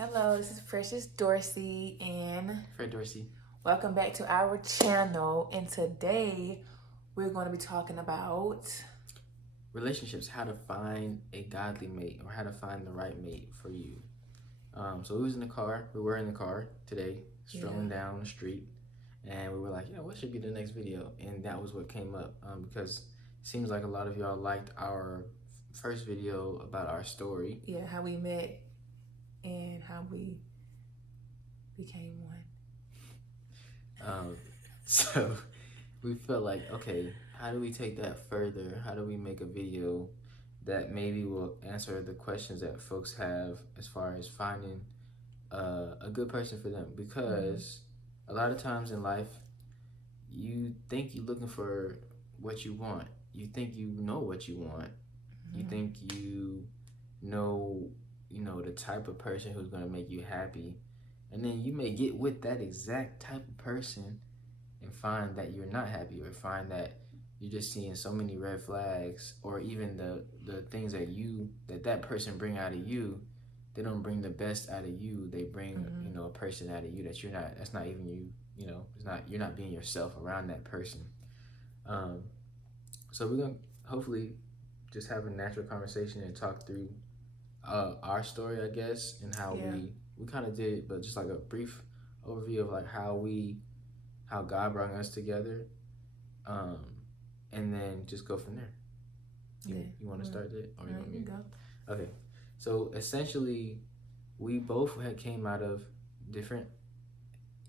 Hello, this is Precious Dorsey, and Fred Dorsey. welcome back to our channel. And today we're going to be talking about relationships, how to find a godly mate or how to find the right mate for you. So we were in the car today, strolling down the street, and we were like, what should be the next video? And that was what came up because it seems like a lot of y'all liked our first video about our story. Yeah, how we met and how we became one. So we felt like, okay, how do we take that further? How do we make a video that maybe will answer the questions that folks have as far as finding a good person for them? Because a lot of times in life, you think you're looking for what you want. You think you know what you want. You think you know the type of person who's going to make you happy. And then you may get with that exact type of person and find that you're not happy, or find that you're just seeing so many red flags, or even the things that person bring out of you. They don't bring the best out of you. They bring a person out of you that that's not even you. You're not being yourself around that person. So we're gonna hopefully just have a natural conversation and talk through our story, I guess, and how we kind of did, but just like a brief overview of like how God brought us together, and then just go from there. You want to start it, or you want me to go? Okay, so essentially, we both had came out of different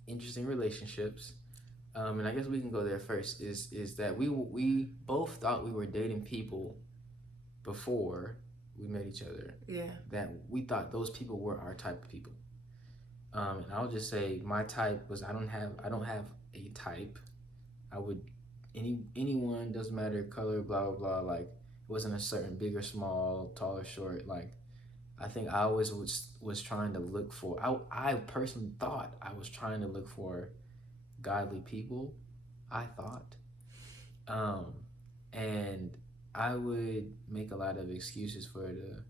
interesting relationships, and I guess we can go there first. Is that we both thought we were dating people before we met each other. Yeah. That we thought those people were our type of people. And I'll just say my type was I don't have a type. I would anyone, doesn't matter, color, blah blah blah. Like, it wasn't a certain big or small, tall or short. Like, I think I always was trying to look for. I personally thought I was trying to look for godly people. I thought, and I would make a lot of excuses for the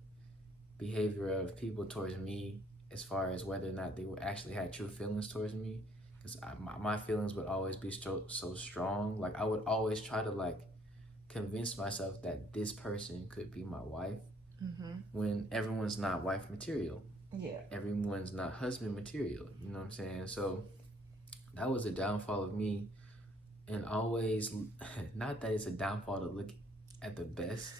behavior of people towards me, as far as whether or not they actually had true feelings towards me. Because my feelings would always be so strong. Like, I would always try to convince myself that this person could be my wife, when everyone's not wife material. Yeah. Everyone's not husband material. You know what I'm saying? So that was a downfall of me. And always, not that it's a downfall to look at the best,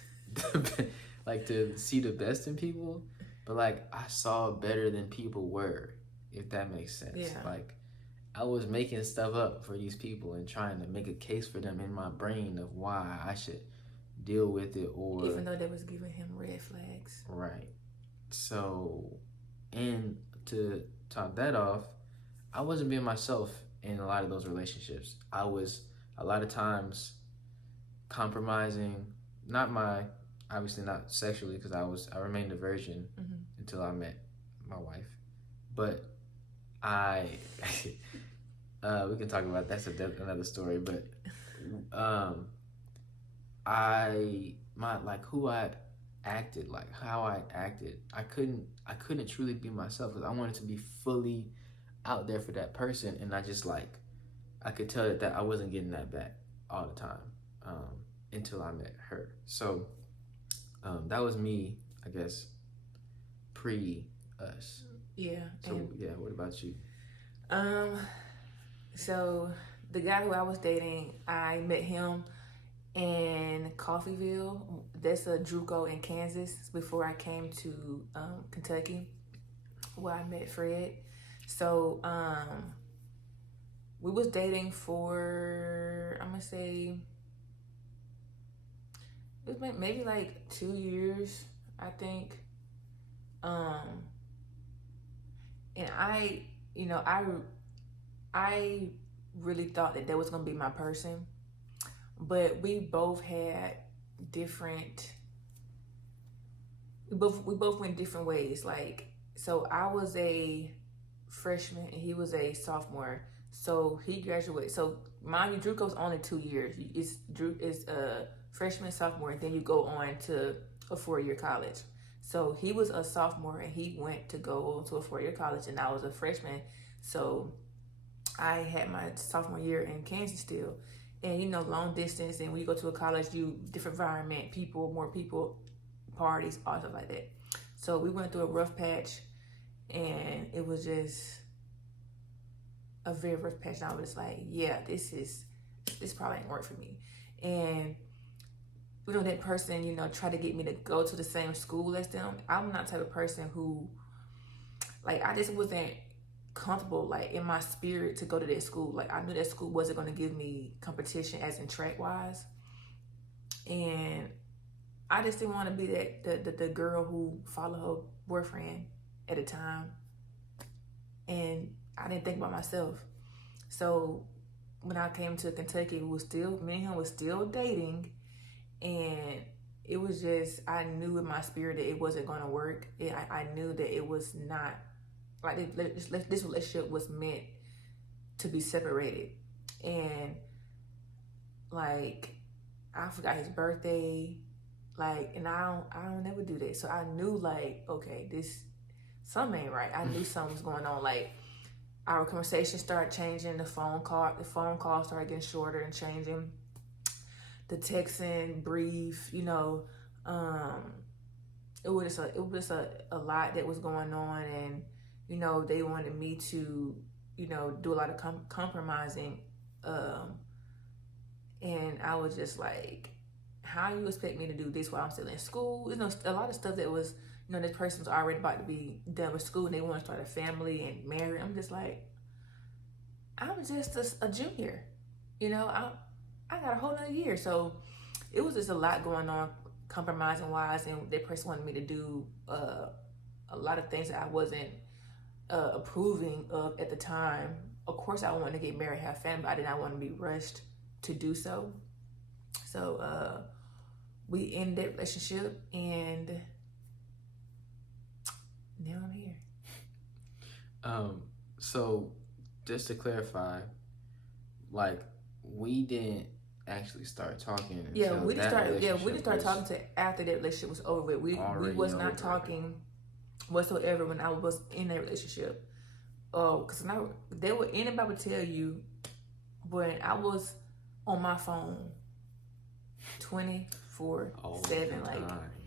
like to see the best in people, but I saw better than people were, if that makes sense. Yeah. I was making stuff up for these people and trying to make a case for them in my brain of why I should deal with it, or even though they was giving him red flags. Right. So, and to top that off, I wasn't being myself in a lot of those relationships. I was a lot of times compromising, obviously not sexually, because I remained a virgin until I met my wife, but we can talk about that's another story. But who I acted, like how I acted, I couldn't truly be myself, because I wanted to be fully out there for that person, and I could tell that I wasn't getting that back all the time, until I met her. So that was me, I guess, pre us. Yeah. So what about you? So the guy who I was dating, I met him in Coffeyville. That's a JUCO in Kansas, before I came to Kentucky, where I met Fred. So we was dating for, I'm gonna say, it was maybe 2 years, I think. And I really thought that was gonna be my person, but we both had different. We both went different ways. So I was a freshman and he was a sophomore. So he graduated. So mind you, JUCO's only 2 years. It's a freshman, sophomore, and then you go on to a 4-year college. So he was a sophomore and he went to go to a 4-year college, and I was a freshman. So I had my sophomore year in Kansas still. And you know, long distance, and when you go to a college, you different environment, people, more people, parties, all stuff like that. So we went through a rough patch, and it was just a very rough patch. And I was like, yeah, this probably ain't work for me. And you know, that person, you know, tried to get me to go to the same school as them. I'm not the type of person who, like, I just wasn't comfortable, like, in my spirit to go to that school. Like, I knew that school wasn't going to give me competition as in track wise, and I just didn't want to be that the girl who followed her boyfriend at the time, and I didn't think about myself. So when I came to Kentucky, me and him was still dating, and it was just, I knew in my spirit that it wasn't going to work. I knew that it was not, like, this relationship was meant to be separated. And like, I forgot his birthday, like, and I don't never do that. So I knew, like, okay, something ain't right. I knew something was going on. Like, our conversation started changing. The phone call started getting shorter and changing. The texting, brief, you know, it was a lot that was going on, and you know, they wanted me to, you know, do a lot of compromising, and I was just like, how you expect me to do this while I'm still in school? You know, a lot of stuff that was, you know, this person's already about to be done with school and they want to start a family and marry. I'm just like, I'm just a junior, you know, I got a whole nother year. So it was just a lot going on compromising wise, and that person wanted me to do a lot of things that I wasn't approving of at the time. Of course, I wanted to get married, have family, but I did not want to be rushed to do so. So we ended that relationship, and now I'm here. So just to clarify, like, we didn't actually start talking. Yeah, we didn't start talking to after that relationship was over with. We was not talking whatsoever when I was in that relationship. Oh, because anybody would tell you, when I was on my phone 24/7, like,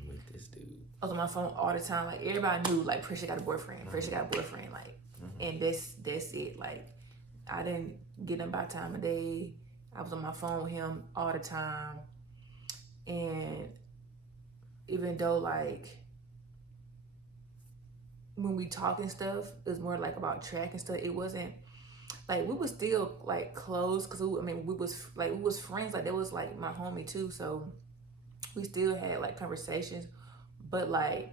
with this dude. I was on my phone all the time. Like, everybody knew, like, Pressure got a boyfriend. Pressure got a boyfriend. Like, and that's it. Like, I didn't get him by time of day. I was on my phone with him all the time. And even though, like, when we talk and stuff, it was more like about track and stuff. It wasn't like, we was still like close, because we was friends. Like, that was like my homie too. So we still had like conversations, but like,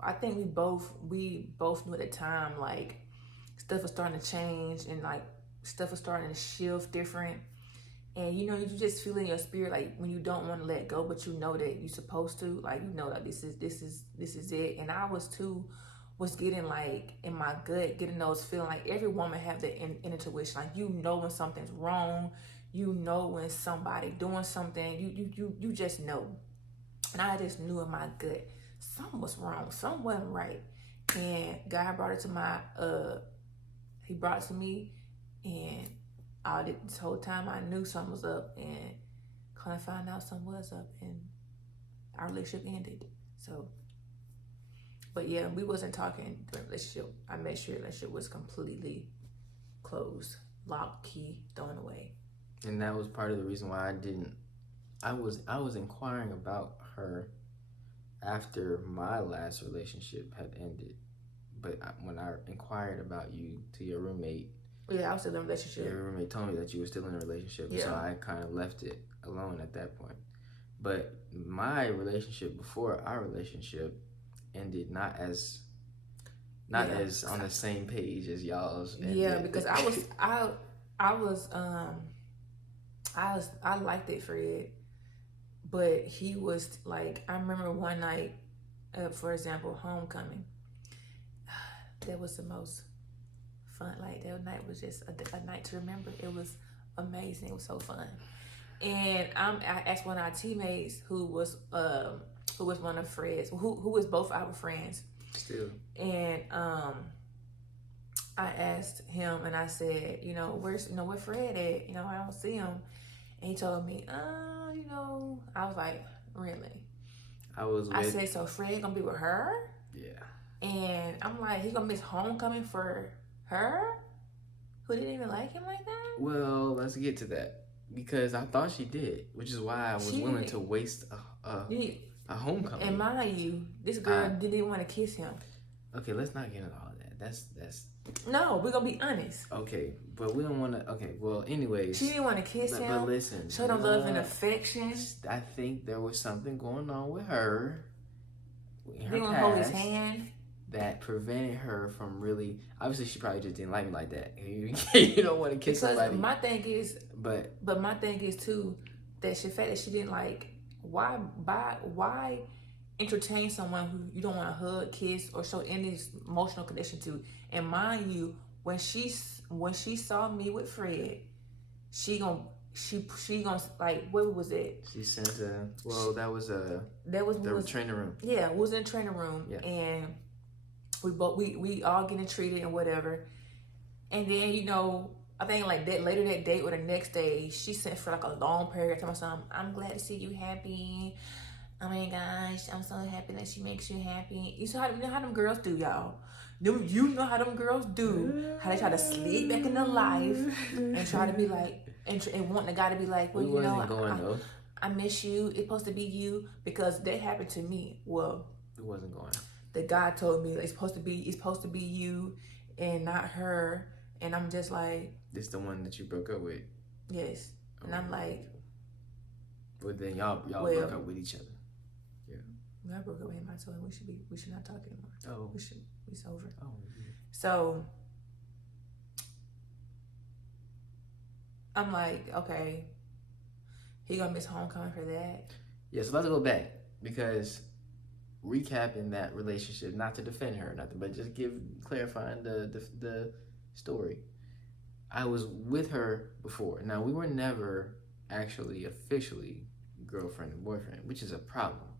I think we both knew at the time, like, stuff was starting to change, and like, stuff was starting to shift different. And you know, you just feel in your spirit, like, when you don't want to let go, but you know that you're supposed to, like, you know, like, this is it. And I was getting, like, in my gut, getting those feeling, like, every woman have that intuition, like, you know when something's wrong, you know when somebody doing something, you just know. And I just knew in my gut something was wrong, something wasn't right. And God brought it to he brought it to me, and this whole time I knew something was up, and kind of found out something was up, and our relationship ended. So, but yeah, we wasn't talking during the relationship. I made sure the relationship was completely closed, locked, key, thrown away. And that was part of the reason why I was inquiring about her after my last relationship had ended. But when I inquired about you to your roommate, yeah, I was still in a relationship. Your roommate told me that you were still in a relationship, yeah. So I kind of left it alone at that point. But my relationship before our relationship ended not as on the same page as y'all's. Yeah, because I liked it, Fred, but he was like, I remember one night, for example, homecoming. That was the most fun. Like, that night was just a night to remember. It was amazing. It was so fun. And I asked one of our teammates who was who was one of Fred's, who was both our friends. Still. And I asked him, and I said, where Fred at? I don't see him. And he told me, I was like, really? I said, so Fred gonna be with her? Yeah. And I'm like, he gonna miss homecoming for her? Who didn't even like him like that? Well, let's get to that. Because I thought she did, which is why I was willing to waste a homecoming. And mind you, this girl didn't even want to kiss him. Okay, let's not get into all that. That's. No, we're gonna be honest. Okay, but we don't want to. Okay, well, anyways. She didn't want to kiss him. But listen, show them love and affection. I think there was something going on with her. In her didn't past, hold his hand. That prevented her from really. Obviously, she probably just didn't like me like that. You don't want to kiss somebody. My thing is, but my thing is too that the fact that she didn't like. Why entertain someone who you don't want to hug, kiss, or show any emotional connection to? And mind you, when she saw me with Fred, she gonna like, what was it? She sent that was the training room. Yeah, it was in the training room, yeah. And we all getting treated and whatever. And then I think like that later that day or the next day, she sent for like a long paragraph telling me something. I'm glad to see you happy. Oh my gosh, I'm so happy that she makes you happy. You know how them girls do, y'all. You know how them girls do. How they try to slip back into life and try to be like, and want the guy to be like, well, I miss you. It's supposed to be you, because that happened to me. Well, it wasn't going. the guy told me it's supposed to be you and not her, and I'm just like, this the one that you broke up with? Yes. Oh. And I'm like, but then y'all broke up with each other. Yeah. When I broke up with him, I told him we should not talk anymore. Oh. It's over. Oh. Yeah. So I'm like, okay, he gonna miss homecoming for that. Yeah, so let's go back, because recapping that relationship, not to defend her or nothing, but just clarifying the story. I was with her before. Now, we were never actually officially girlfriend and boyfriend, which is a problem.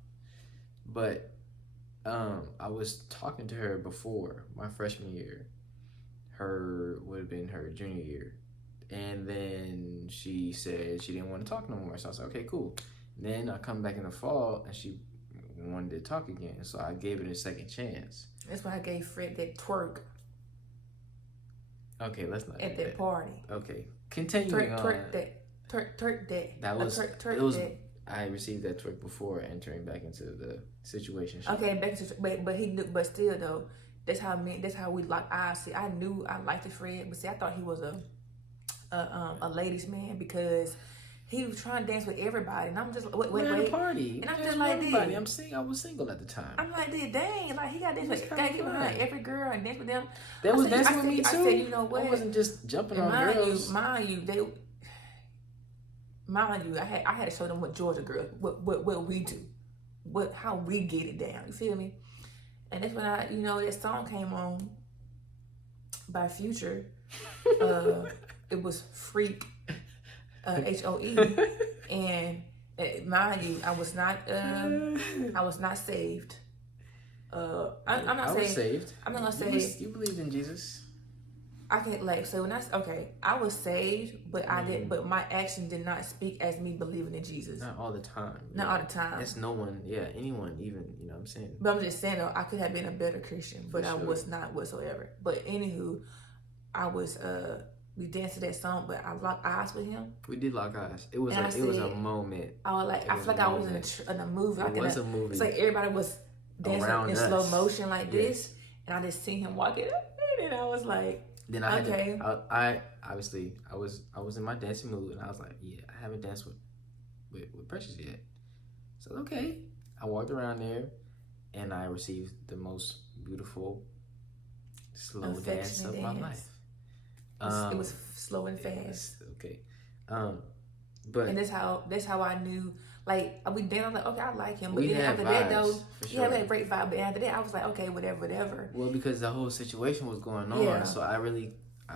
But I was talking to her before my freshman year. Would have been her junior year. And then she said she didn't want to talk no more. So I was like, okay, cool. And then I come back in the fall and she wanted to talk again. So I gave it a second chance. That's why I gave Fred that twerk. Okay, let's not at that party. Okay, continuing on. Twerk that. That was twerk it was. That. I received that twerk before entering back into the situation. Okay, back to but he knew, but still though, that's how we lock eyes. See, I knew I liked the Fred, but see, I thought he was a ladies' man, because he was trying to dance with everybody, and I'm just wait. Party, and I'm just like, everybody. I was single at the time. I'm like, dang, like he got this, got to get behind every girl and dance with them. That was dancing with me too. I said, you know what? I wasn't just jumping on girls. Mind you, I had to show them what Georgia girls, what we do, how we get it down. You feel me? And that's when that song came on by Future. It was Freak, HOE, and mind you, I was not saved. I'm not saved. I'm not gonna say you believed in Jesus. I can't I was saved, but I didn't. But my action did not speak as me believing in Jesus. Not all the time. Not all the time. That's no one. Yeah, anyone. Even what I'm saying. But I'm just saying though, I could have been a better Christian, but I was not whatsoever. But anywho, I was we danced to that song, but I locked eyes with him. We did lock eyes. It was a moment. I was like, I feel like I was in a movie. It was a movie. It's like everybody was dancing around in us. slow motion like this, and I just seen him walking up, and I was like, then I had to, I obviously I was in my dancing mood, and I was like, yeah, I haven't danced with Precious yet. So okay, I walked around there, and I received the most beautiful slow dance of my life. It was slow and fast. Okay, but and that's how I knew. Like we danced, I'm like, okay, I like him. But then after vibes, that though, sure. we had a great vibe. But after that, I was like, okay, whatever. Well, because the whole situation was going on, so I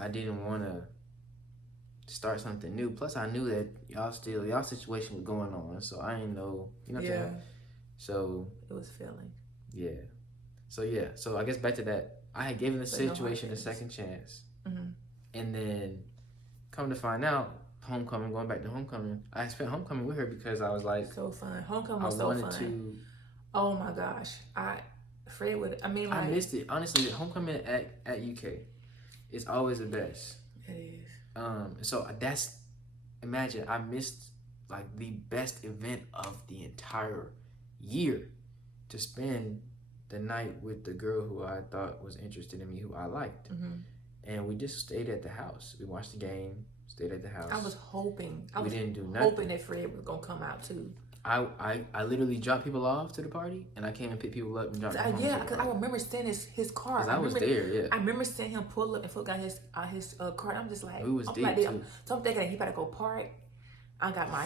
didn't want to start something new. Plus, I knew that y'all situation was going on, so I didn't know, So It was feeling. yeah. So I guess back to that. I had given the But no hard situation a feelings. second chance, Mm-hmm. and then come to find out, homecoming. Going back to homecoming, I spent homecoming with her because I was like, So fun. Homecoming I was so wanted fun. to. Oh my gosh. Fred would, I mean, like. I missed it honestly. Homecoming at UK is always the best. It is. So that's, imagine I missed like the best event of the entire year to spend the night with the girl who I thought was interested in me, who I liked. Mm-hmm. And we just stayed at the house. We watched the game, stayed at the house. I was hoping. We didn't do nothing. hoping that Fred was going to come out too. I literally dropped people off to the party, and I came and picked people up and dropped them home. Yeah, because I remember seeing his car. Because I was there, yeah. I remember seeing him pull up and Phil got his car. And I'm just like, We was I'm deep, like, too. So I'm thinking that he better go park. I got my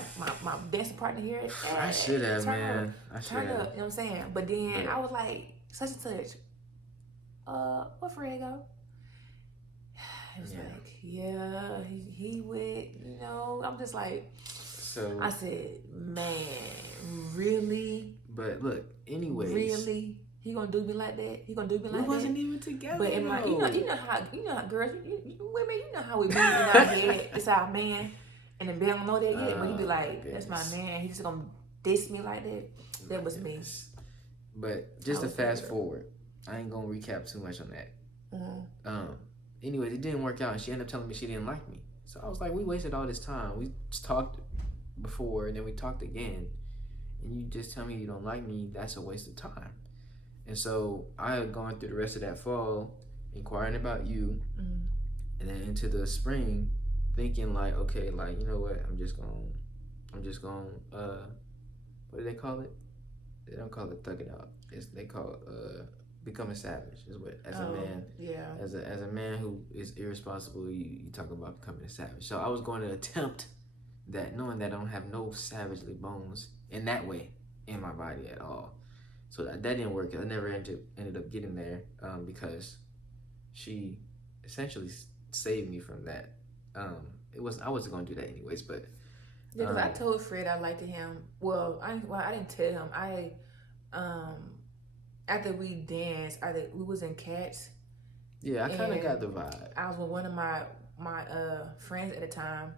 dancing partner here. I should have, turn man. Up, I should turn have. up, you know what I'm saying? But then Yeah. I was like, such and such. Where Fred go? He was Yeah. like, yeah, he went, you know. I'm just like, So I said, man, really? but look, anyways. Really? He gonna do me like that? He gonna do me like We that? wasn't even together. But in my, you know how girls, women, you know how we be in our head. It's our man, and then they don't know that yet. But he be like, "That's my man." He just gonna diss me like that. That was me. But just I to was fast there. forward, I ain't gonna recap too much on that. Mm-hmm. Anyways, it didn't work out, and she ended up telling me she didn't like me. So I was like, we wasted all this time. We just talked before, and then we talked again, and you just tell me you don't like me. That's a waste of time. And so I had gone through the rest of that fall, inquiring about you, Mm-hmm. and then into the spring, thinking like, okay, like, you know what? I'm just gonna, what do they call it? They don't call it thug it out. They call it become a savage. Is what as a man. Yeah. As a man who is irresponsible, you talk about becoming a savage. So I was going to attempt that, knowing that I don't have no savagely bones in that way in my body at all. So that didn't work. I never ended up getting there because she essentially saved me from that. I wasn't going to do that anyways, but Yeah, because I told Fred I liked him. Well, I didn't tell him. After we danced, we was in Cats. yeah, I kind of And got the vibe. I was with one of my friends at the time,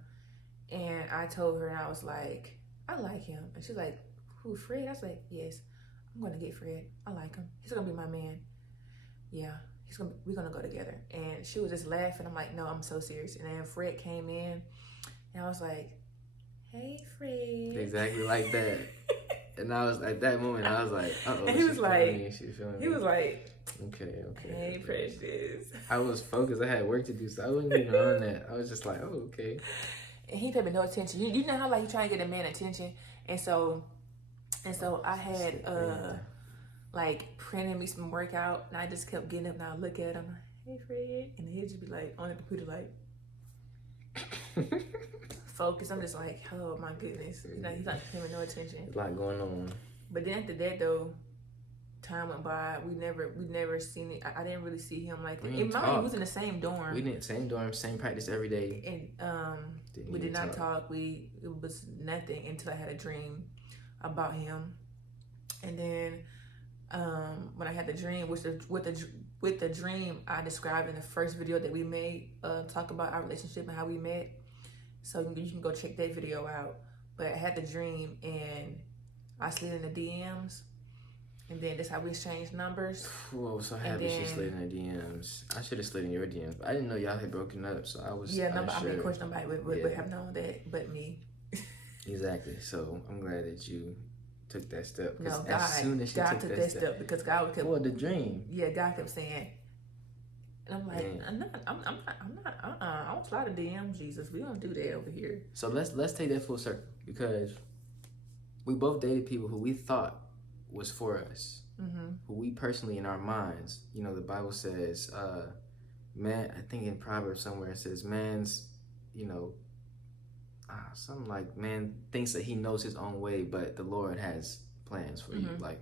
and I told her, and I was like, I like him, and she's like, who, Fred? I was like, yes, I'm gonna get Fred. I like him. He's gonna be my man. Yeah, we're gonna go together. And she was just laughing. I'm like, no, I'm so serious. And then Fred came in, and I was like, hey, Fred. Exactly like that. And I was at that moment, I was like, uh oh. And he was like, he was like, okay. hey, Precious. I was focused. I had work to do, so I wasn't even on that. I was just like, oh, okay. And he paid me no attention. You know how like you try to get a man attention, and so I had like printed me some workout, and I just kept getting up and I look at him, hey Fred, and he'd just be like on the computer like focus. I'm just like, oh my goodness, he's not paying me no attention. A lot going on. But then after that though, time went by. We never seen it. I didn't really see him like that. We It didn't might talk. he was in the same dorm. We didn't same dorm, same practice every day. And we did not talk. It was nothing until I had a dream about him, and then when I had the dream, with the dream I described in the first video that we made, talk about our relationship and how we met. So you can go check that video out. But I had the dream and I slid in the DMs, and then that's how we exchanged numbers. Ooh, I was so happy she slid in her DMs. I should have slid in your DMs, but I didn't know y'all had broken up, so I was Yeah, unsure. I mean, of course, nobody would have known that but me. Exactly. So I'm glad that you took that step. No, As God, soon as she God took took that that step, step because God kept. well, the dream. Yeah, God kept saying, and I'm like, Man. I'm not. I don't slide a DM, Jesus. We don't do that over here. So let's take that full circle, because we both dated people who we thought was for us, who we personally in our minds, you know, the Bible says, man, I think in Proverbs somewhere it says, man's, you know, something like, man thinks that he knows his own way, but the Lord has plans for you. Like,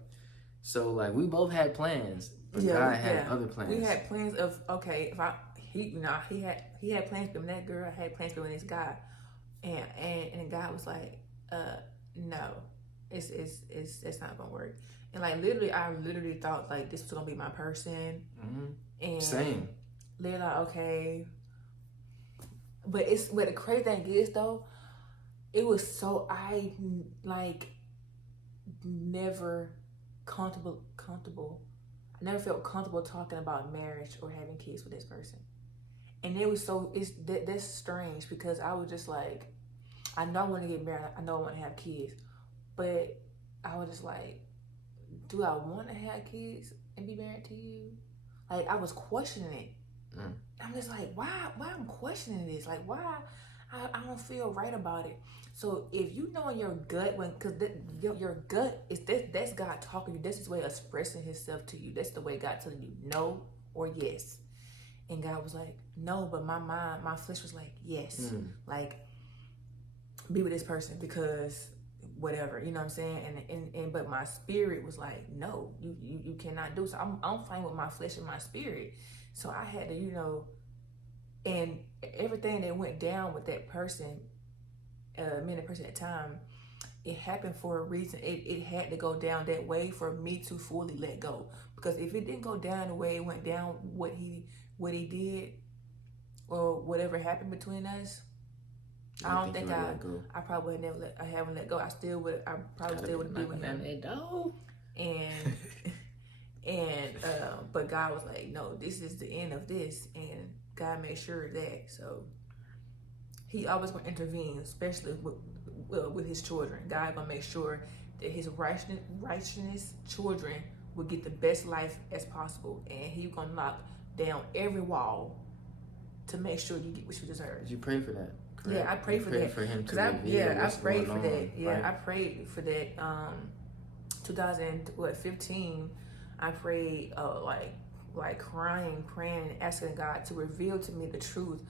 so like we both had plans, but God had other plans. We had plans of he had plans for that girl. I had plans for this guy, and God was like, no, it's not gonna work. And like literally, I literally thought like this was gonna be my person, and Same. they're like, okay, but the crazy thing is though, it was so I like never comfortable. I never felt comfortable talking about marriage or having kids with this person, and it was so that's strange because I was just like, I know I want to get married, I know I want to have kids, but I was just like, do I want to have kids and be married to you? Like I was questioning it. I'm just like, why I'm questioning this? Like why I don't feel right about it. So if you know in your gut because your gut is that's God talking to you. That's His way of expressing Himself to you. That's the way God telling you no or yes. And God was like, no, but my mind, my flesh was like, yes, like be with this person because whatever, you know what I'm saying? And but my spirit was like, no, you cannot do so. I'm fighting with my flesh and my spirit. So I had to, and everything that went down with that person, me and the person at the time, it happened for a reason. It had to go down that way for me to fully let go. Because if it didn't go down the way it went down, what he did, or whatever happened between us, I don't think I probably would never I haven't let go. I probably still would be with him. And but God was like, no, this is the end of this, and God made sure of that. So He always gonna intervene, especially with His children. God gonna make sure that His righteousness children will get the best life as possible, and He gonna knock down every wall to make sure you get what you deserve. Did you pray for that? Correct? Yeah, I prayed for that. For him to I prayed for that. On, yeah, right? I prayed for that. 2015. I prayed like crying, praying, asking God to reveal to me the truth.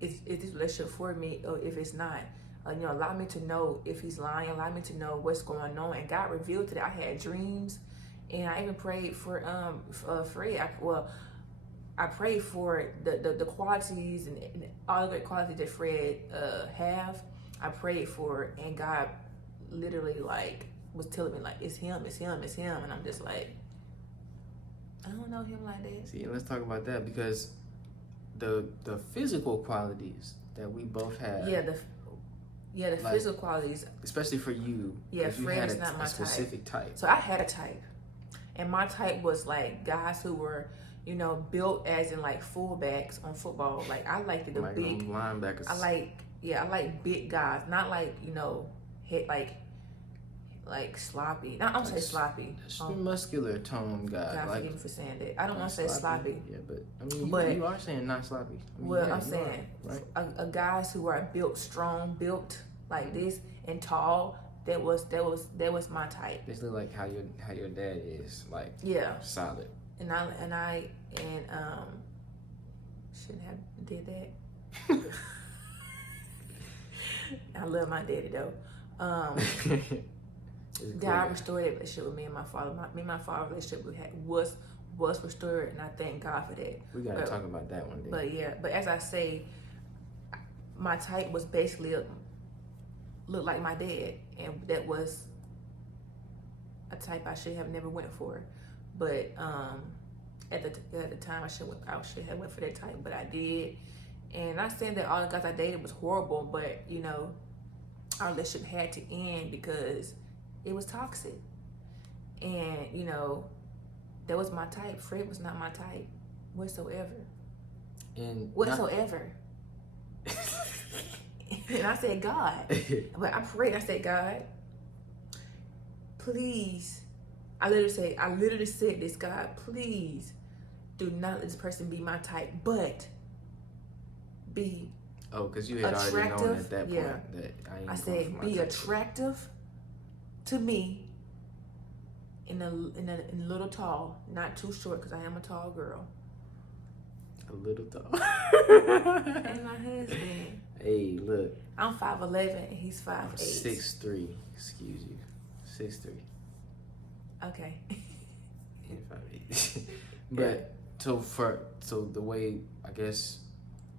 Is this relationship for me, or if it's not? Allow me to know if He's lying. Allow me to know what's going on. And God revealed that I had dreams, and I even prayed for Fred. I prayed for the qualities and all the great qualities that Fred have. I prayed for it, and God literally like was telling me like it's him, and I'm just like, I don't know him like that. See, let's talk about that because the physical qualities that we both have. Yeah, the physical qualities. Especially for you. Yeah, Fred is not my specific type. So I had a type, and my type was like guys who were, built as in like fullbacks on football. Like I liked the big linebackers. I like big guys, not like hit like sloppy. Not I'm gonna say sloppy. Muscular tone guy. God forgive me for saying that. I don't want to say sloppy. Yeah, but you are saying not sloppy. I'm saying right? a guys who are built strong, built like this and tall. That was my type. Basically, like how your dad is, like solid. And I shouldn't have did that. I love my daddy though. God restored that relationship with me and my father. Me and my father's relationship was restored, and I thank God for that. We gotta talk about that one day. But as I say, my type was basically looked like my dad, and that was a type I should have never went for. But at the time, I should have went for that type, but I did. And not saying that all the guys I dated was horrible, but our relationship had to end because it was toxic. And that was my type. Fred was not my type whatsoever. And I said, God, but I prayed. I said, God, please. I literally said this, God, please do not let this person be my type, but be because you had already known at that point that I said be attractive to me in a little tall, not too short because I am a tall girl. A little tall. And my husband. Hey, look. I'm 5'11" and he's 5'8". 6'3". Excuse you. 6'3". Okay. And 5'8". But so the way, I guess,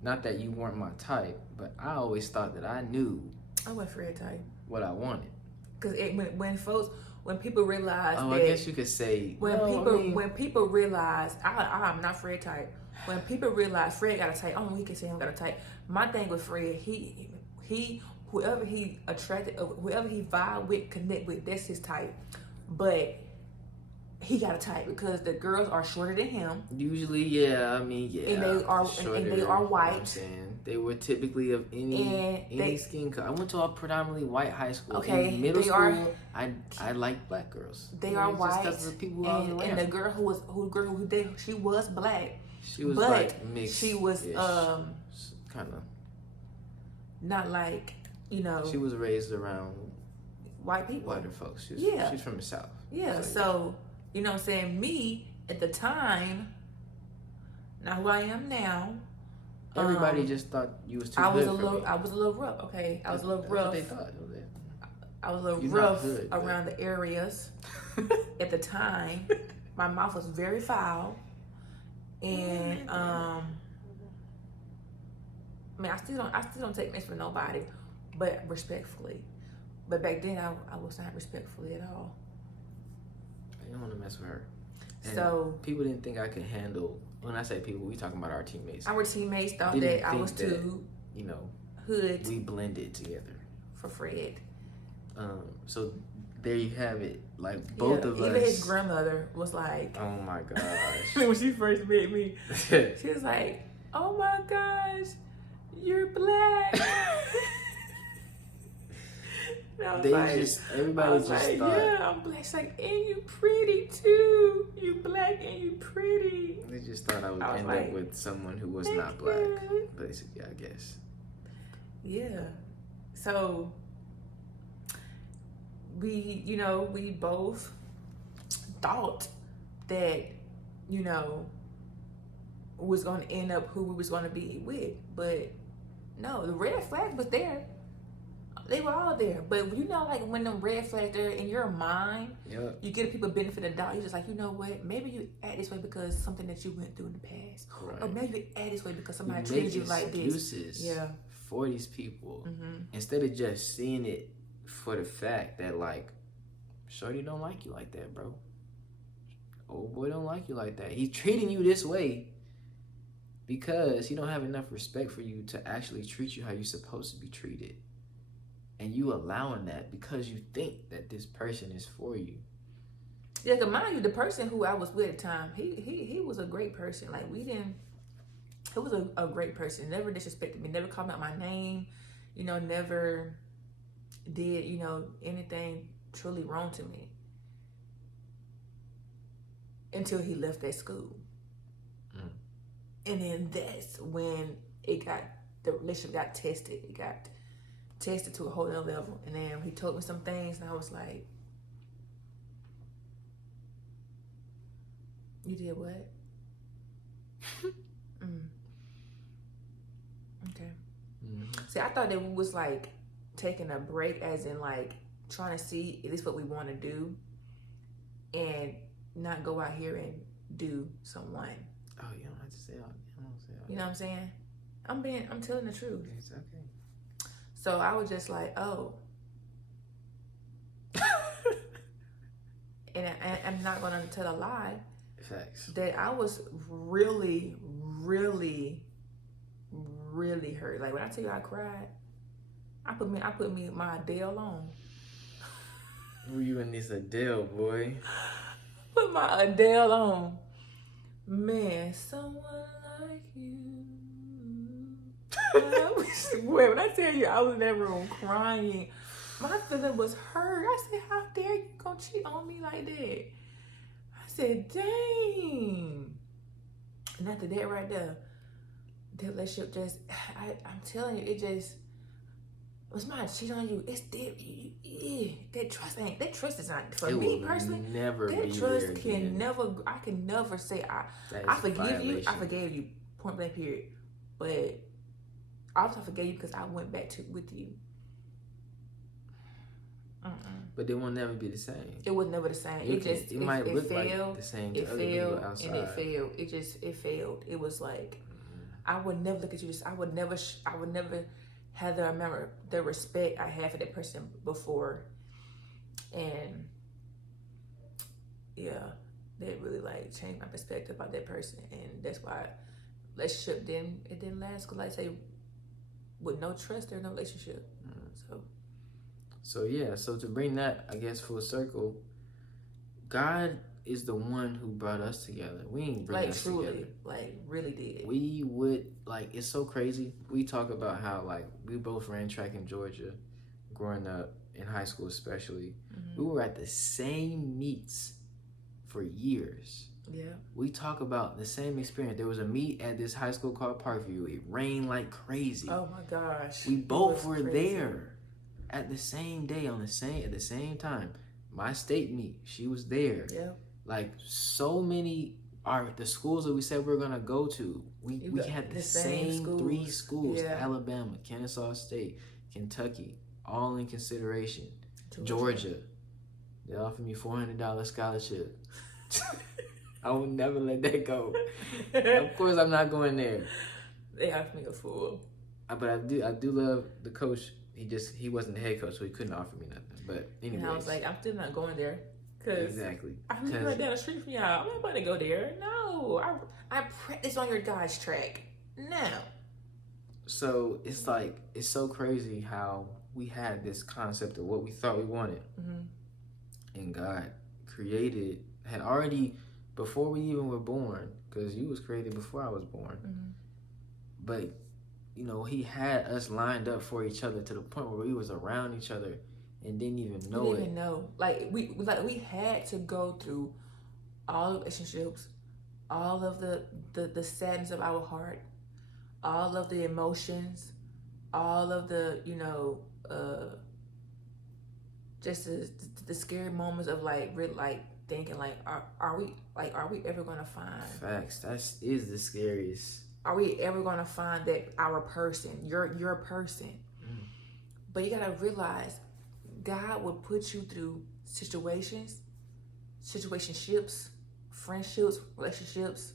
not that you weren't my type, but I always thought that I knew. I went for a type. What I wanted. Cause when people realize Oh, that, I guess you could say when people realize I'm not Fred type. When people realize Fred got a type, he can say he got a type. My thing with Fred, he whoever he attracted, whoever he vibe with, connect with, that's his type. But he got a type because the girls are shorter than him. Usually, yeah. I mean, yeah. And they are shorter, and they are you know what I'm white. saying? They were typically of any skin color. I went to a predominantly white high school. Okay, in middle they school, are. I liked black girls. They are Just white. 'cause of the people I was around. And the girl who dated, she was black. She was but like mixed. she was kind of not like, you know. She was raised around white people. Whiter folks. She's from the South. Yeah, so you know what I'm saying? Me at the time, not who I am now. Everybody just thought you was too good for me. I was a little rough, okay? I was a little That's rough. what they thought. I was a little You're rough good, around the areas at the time. My mouth was very foul. And I mean, I still don't take mess from nobody, but respectfully. But back then, I was not respectfully at all. I didn't want to mess with her. And so people didn't think I could handle. When I say people, we talking about our teammates. Our teammates thought that I was too, you know, hood. We blended together For Fred. So there you have it. Like both of us. Even his grandmother was like, "Oh my gosh!" when she first met me, she was like, "Oh my gosh, you're black." Everybody just thought, yeah, I'm black. She's like, and you pretty too. You black and you pretty. They just thought I would end up with someone who was not black, basically, I guess. Yeah. So we both thought that, was going to end up who we was going to be with, but no, the red flag was there. They were all there, but like when the red flags are in your mind, you give people benefit of the doubt. You're just like, you know what? Maybe you act this way because something that you went through in the past, or maybe you act this way because somebody treated you like this. Yeah, for these people, instead of just seeing it for the fact that like, shorty don't like you like that, bro. Old boy don't like you like that. He's treating you this way because he don't have enough respect for you to actually treat you how you're supposed to be treated. And you allowing that because you think that this person is for you. Yeah, cause mind you, the person who I was with at the time, he was a great person. Like he was a great person. Never disrespected me. Never called me out my name. Never did anything truly wrong to me until he left that school. And then that's when the relationship got tested. It got tested to a whole other level. And then he told me some things and I was like, you did what? Okay. See, I thought that we was like taking a break, as in like trying to see at least what we want to do and not go out here and do someone. Oh, you don't have to say all. You know what I'm saying? I'm telling the truth. It's okay. So I was just like, oh. And I'm not going to tell a lie. Facts. That I was really, really, really hurt. Like when I tell you I cried, I put me my Adele on. Were you in this Adele, boy? Put my Adele on. Man, someone like you. Wait, when I tell you I was never on crying, my feeling was hurt. I said, how dare you gonna cheat on me like that? I said, dang. And after that right there, that relationship just, I'm telling you, it just, was my cheat on you. It's that trust is not, for me personally, never that be trust there can again. I can never say, I forgive you, I forgave you, point blank period. But I also forgave you because I went back with you. But it will never be the same. It was never the same. It might look failed, like the same to other people outside. And it failed. It failed. It was like, I would never look at you. I would never have the respect I had for that person before. And yeah, that really like changed my perspective about that person, and that's why relationship didn't last. Cause like I say, with no trust, there's no relationship. So to bring that, I guess, full circle, God is the one who brought us together. We ain't bring like us truly, together. like really did. We would like, it's so crazy. We talk about how like we both ran track in Georgia, growing up in high school especially. Mm-hmm. We were at the same meets for years. Yeah. We talk about the same experience. There was a meet at this high school called Parkview. It rained like crazy. Oh my gosh. We both were there at the same day at the same time. My state meet, she was there. Yeah. Like so many are the schools that we said we are gonna go to. We had the same schools. 3 schools: Alabama, Kennesaw State, Kentucky, all in consideration. Georgia. They offered me $400 scholarship. I will never let that go. Of course, I'm not going there. They offered me a fool. But I do love the coach. He wasn't the head coach, so he couldn't offer me nothing. But anyway, and I was like, I'm still not going there. Exactly. I'm right down the street from y'all. I'm not about to go there. No, I practice on your Dodge track. No. So it's like, it's so crazy how we had this concept of what we thought we wanted. Mm-hmm. And God had already, before we even were born, because you was created before I was born. Mm-hmm. But, you know, he had us lined up for each other to the point where we was around each other and didn't even know it. Didn't even know. Like we had to go through all the relationships, all of the sadness of our heart, all of the emotions, all of the, you know, just the scary moments of like really like thinking like, are we ever gonna find facts? That is the scariest. Are we ever gonna find that our person, your person? Mm. But you gotta realize God will put you through situationships, friendships, relationships.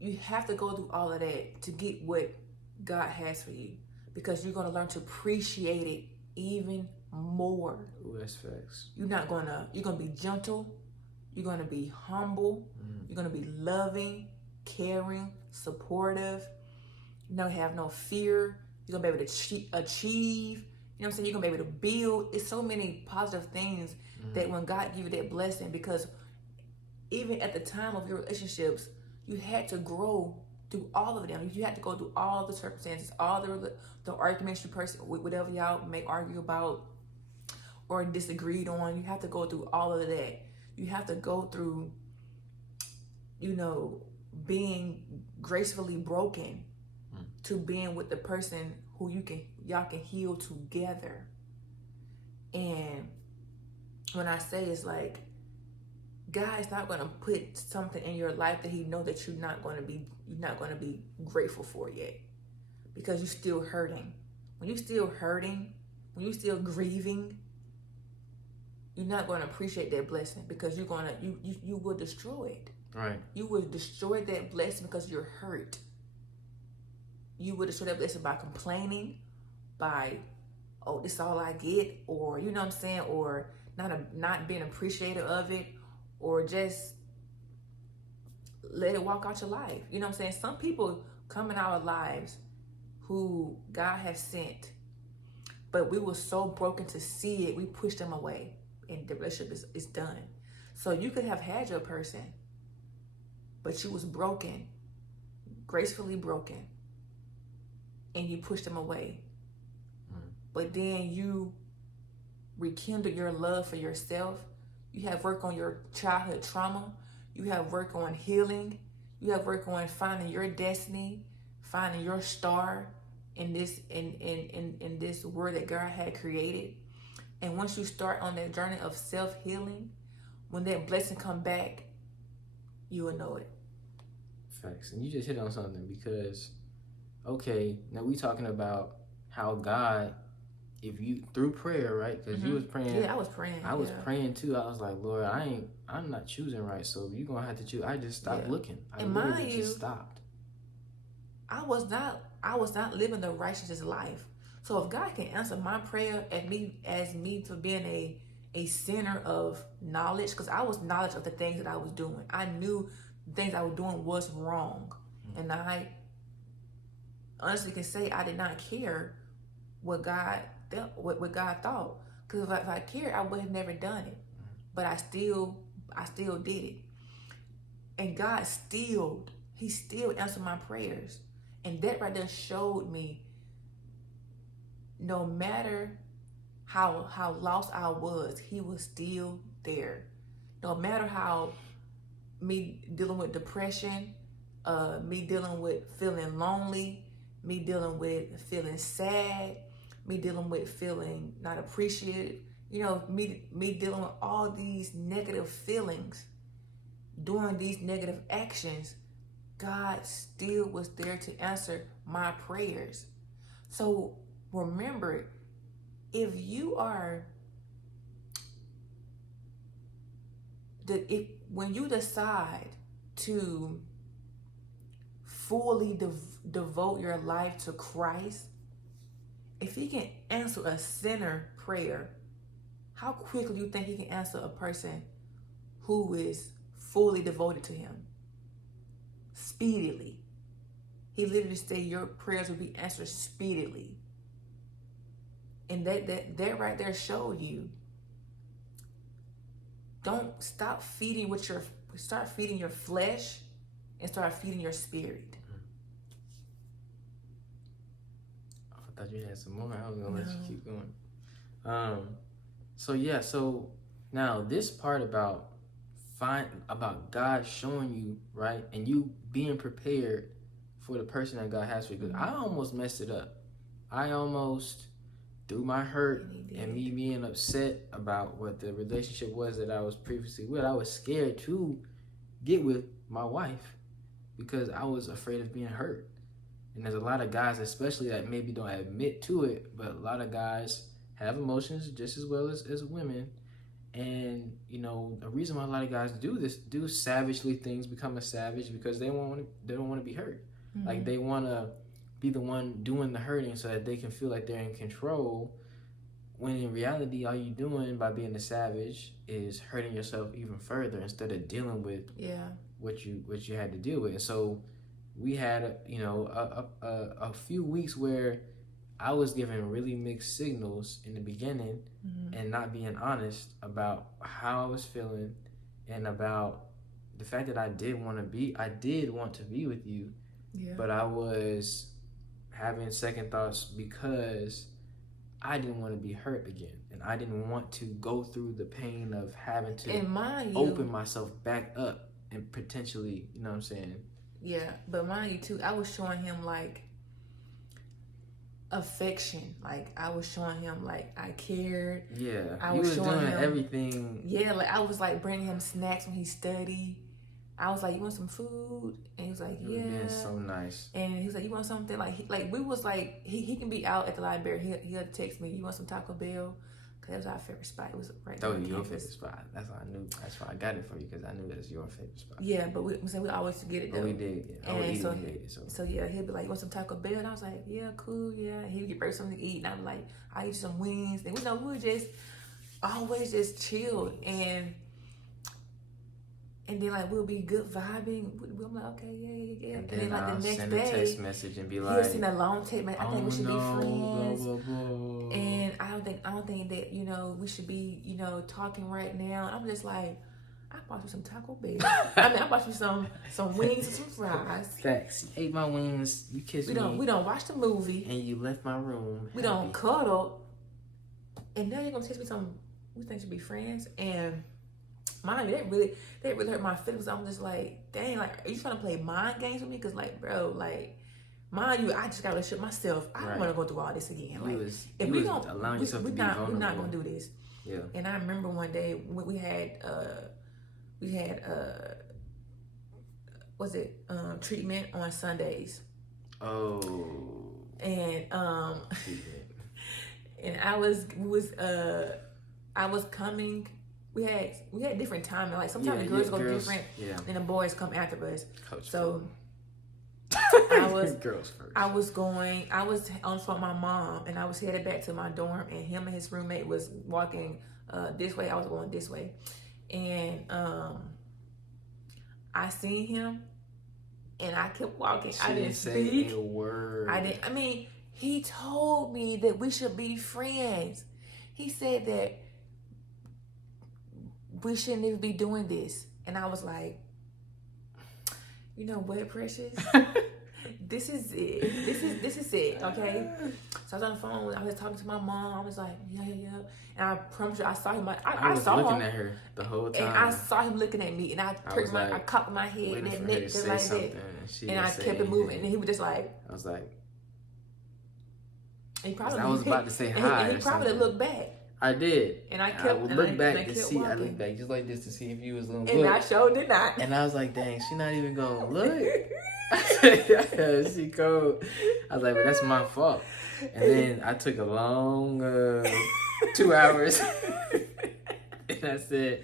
You have to go through all of that to get what God has for you, because you're gonna learn to appreciate it even more. Ooh, that's facts. You're gonna be gentle. You're gonna be humble. Mm. You're gonna be loving, caring, supportive. You don't have no fear. You're gonna be able to achieve. You know what I'm saying? You're gonna be able to build. It's so many positive things that when God give you that blessing, because even at the time of your relationships, you had to grow through all of them. You had to go through all the circumstances, all the arguments whatever y'all may argue about or disagreed on. You have to go through all of that. You have to go through, you know, being gracefully broken to being with the person who y'all can heal together. And when I say it's like, God is not going to put something in your life that he know that you're not going to be grateful for yet, because you're still hurting. When you're still hurting, when you're still grieving, you're not going to appreciate that blessing, because you will destroy it. Right. You will destroy that blessing because you're hurt. You will destroy that blessing by complaining, by, oh, this is all I get, or, you know what I'm saying, or not being appreciative of it, or just let it walk out your life. You know what I'm saying? Some people come in our lives who God has sent, but we were so broken to see it, we pushed them away, and the relationship is done. So you could have had your person, but you was broken, gracefully broken, and you pushed them away. But then you rekindle your love for yourself. You have work on your childhood trauma. You have work on healing. You have work on finding your destiny, finding your star in this in this world that God had created. And once you start on that journey of self-healing, when that blessing come back, you will know it. Facts. And you just hit on something, because okay, now we talking about how God, if you through prayer, right? Because you was praying. Yeah, I was praying. I was praying too. I was like, Lord, I'm not choosing right, so you gonna have to choose. I just stopped looking. I literally just stopped. I was not living the righteous life. So if God can answer my prayer as me for being a center of knowledge, because I was knowledge of the things that I was doing. I knew the things I was doing was wrong. And I honestly can say I did not care what God thought. Because if I cared, I would have never done it. But I still did it. And God He still answered my prayers. And that right there showed me, no matter how lost I was, He was still there. No matter how me dealing with depression, me dealing with feeling lonely, me dealing with feeling sad, me dealing with feeling not appreciated, me dealing with all these negative feelings, doing these negative actions, God still was there to answer my prayers. So remember, when you decide to fully devote your life to Christ, if He can answer a sinner prayer, how quickly do you think He can answer a person who is fully devoted to Him? Speedily. He literally said your prayers will be answered speedily. And that right there showed you, don't start feeding your flesh and start feeding your spirit. I thought you had some more. I was gonna let you keep going. So now this part about God showing you, right, and you being prepared for the person that God has for you. Because I almost messed it up. I almost, through my hurt and me being upset about what the relationship was that I was previously with, I was scared to get with my wife because I was afraid of being hurt. And there's a lot of guys, especially that maybe don't admit to it, but a lot of guys have emotions just as well as women. And, the reason why a lot of guys do savagely things, become a savage, because they don't want to be hurt. Mm-hmm. Like, they want to be the one doing the hurting so that they can feel like they're in control, when in reality, all you're doing by being a savage is hurting yourself even further instead of dealing with what you had to deal with. And so we had a few weeks where I was giving really mixed signals in the beginning, and not being honest about how I was feeling and about the fact that I did want to be with you, but I was having second thoughts because I didn't want to be hurt again, and I didn't want to go through the pain of having to open myself back up and potentially, you know what I'm saying? Yeah, but mind you too, I was showing him like affection. Like, I was showing him like I cared. Yeah, I was showing doing him everything. Yeah, like I was like bringing him snacks when he studied. I was like, "You want some food?" And he was like, "Yeah." Being so nice. And he was like, "You want something?" Like we was like, he can be out at the library. He'll text me, "You want some Taco Bell?" Because that was our favorite spot. It was right there. That was your favorite spot. That's why I knew. That's why I got it for you, because I knew that was your favorite spot. Yeah, but we always get it though. Oh, we did. Yeah. And so yeah, he'll be like, "You want some Taco Bell?" And I was like, "Yeah, cool, yeah." And he'd get ready something to eat, and I'm like, "I eat some wings." And we were just always just chilled, and then like we'll be good vibing. I'm like, okay, yeah. And then like the next send day, a text message and be like, he'll send a long text message. I think we should be friends. Blah, blah, blah. And I don't think that we should be talking right now. I'm just like, I bought you some Taco Bell. I bought you some wings and some fries. Facts. You ate my wings. You kissed me. We don't watch the movie. And you left my room. We don't cuddle. And now you're gonna text me something. We think should be friends. And mind you, that really hurt my feelings. I'm just like, dang, like, are you trying to play mind games with me? Because like, bro, like, mind you, I just got to shit myself. I don't want to go through all this again. Like, if we don't, we're not gonna do this. Yeah. And I remember one day when we had treatment on Sundays. Oh. And and I was coming. We had different timing. Like sometimes the girls go different, and the boys come after us. Coach so I was girls first. I was on the phone with my mom, and I was headed back to my dorm, and him and his roommate was walking this way. I was going this way, and I seen him, and I kept walking. She I didn't say speak a word. I mean, he told me that we should be friends. He said that we shouldn't even be doing this, and I was like, you know what, Precious? This is it. This is it. Okay. So I was on the phone. I was talking to my mom. I was like, yeah. And I promise you, I saw him. I was saw looking him, at her the whole time. and I saw him looking at me, and I cocked my head, waiting and for that her neck to just say like something, that, and I kept it moving, and he was just like, I was like, he probably I was about to say hi. and he probably looked back. I did. And I kept. I would look back and I to kept see. walking. I looked back just like this to see if you was gonna And look. I sure did not. And I was like, dang, she not even gonna look. Yeah, she cold. I was like, but that's my fault. And then I took a long 2 hours. And I said,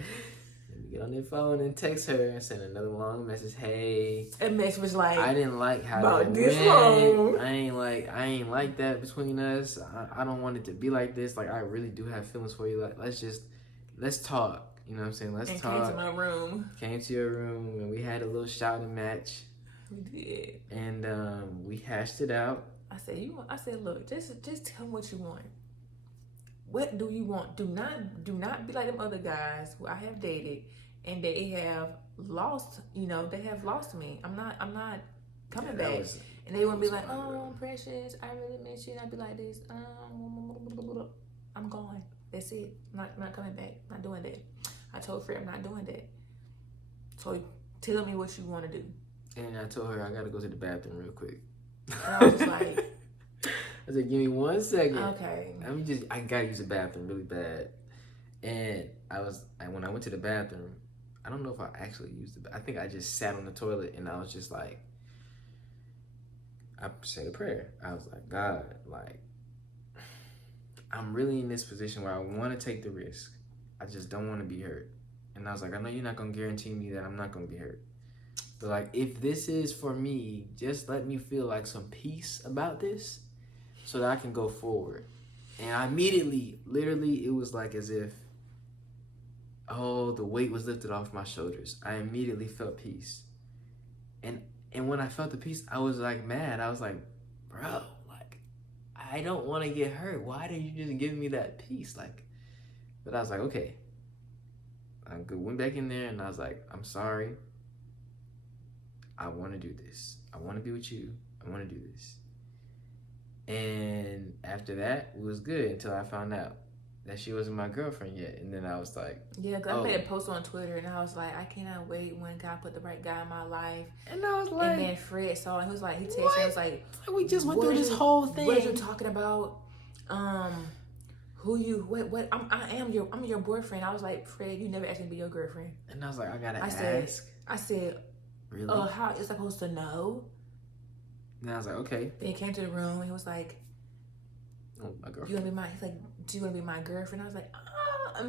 let me get on their phone and text her and send another long message. Hey. And Mitch was like, I didn't like how about that this went. long. I ain't like that between us. I don't want it to be like this. Like, I really do have feelings for you. Like, let's talk. You know what I'm saying? Let's and talk. came to my room. Came to your room and we had a little shouting match. We did. And we hashed it out. I said, look, just tell me what you want. What do you want? Do not be like them other guys who I have dated, and they have lost. You know, they have lost me. I'm not coming back. And they would be like, oh, Precious, I really miss you. And I'd be like this. I'm gone. That's it. Not coming back. Not doing that. I told Fred I'm not doing that. So tell me what you want to do. And I told her I gotta go to the bathroom real quick. And I was just like, I said, give me 1 second. okay. I gotta use the bathroom really bad. And when I went to the bathroom, I don't know if I actually used it. I think I just sat on the toilet and I was just like, I said a prayer. I was like, God, like, I'm really in this position where I want to take the risk. I just don't want to be hurt. And I was like, I know you're not going to guarantee me that I'm not going to be hurt. But like, if this is for me, just let me feel like some peace about this so that I can go forward. And I immediately, literally, it was like as if, the weight was lifted off my shoulders. I immediately felt peace. And when I felt the peace, I was like mad. I was like, bro, like, I don't want to get hurt. Why did you just give me that peace? Like, but I was like, okay. I went back in there and I was like, I'm sorry. I want to do this. I want to be with you. I want to do this. And after that, it was good until I found out that she wasn't my girlfriend yet. And then I was like, yeah, because I made a post on Twitter and I was like, I cannot wait when God put the right guy in my life. And I was like, and then Fred saw it. He was like, he texted me, he was like, we just went through this whole thing. What are you talking about? I'm your boyfriend. I was like, Fred, you never asked me to be your girlfriend. And I was like, I gotta ask. I said, really? How is supposed to know? And I was like, okay. Then he came to the room and he was like, oh, my girlfriend. Do you want to be my girlfriend? I was like,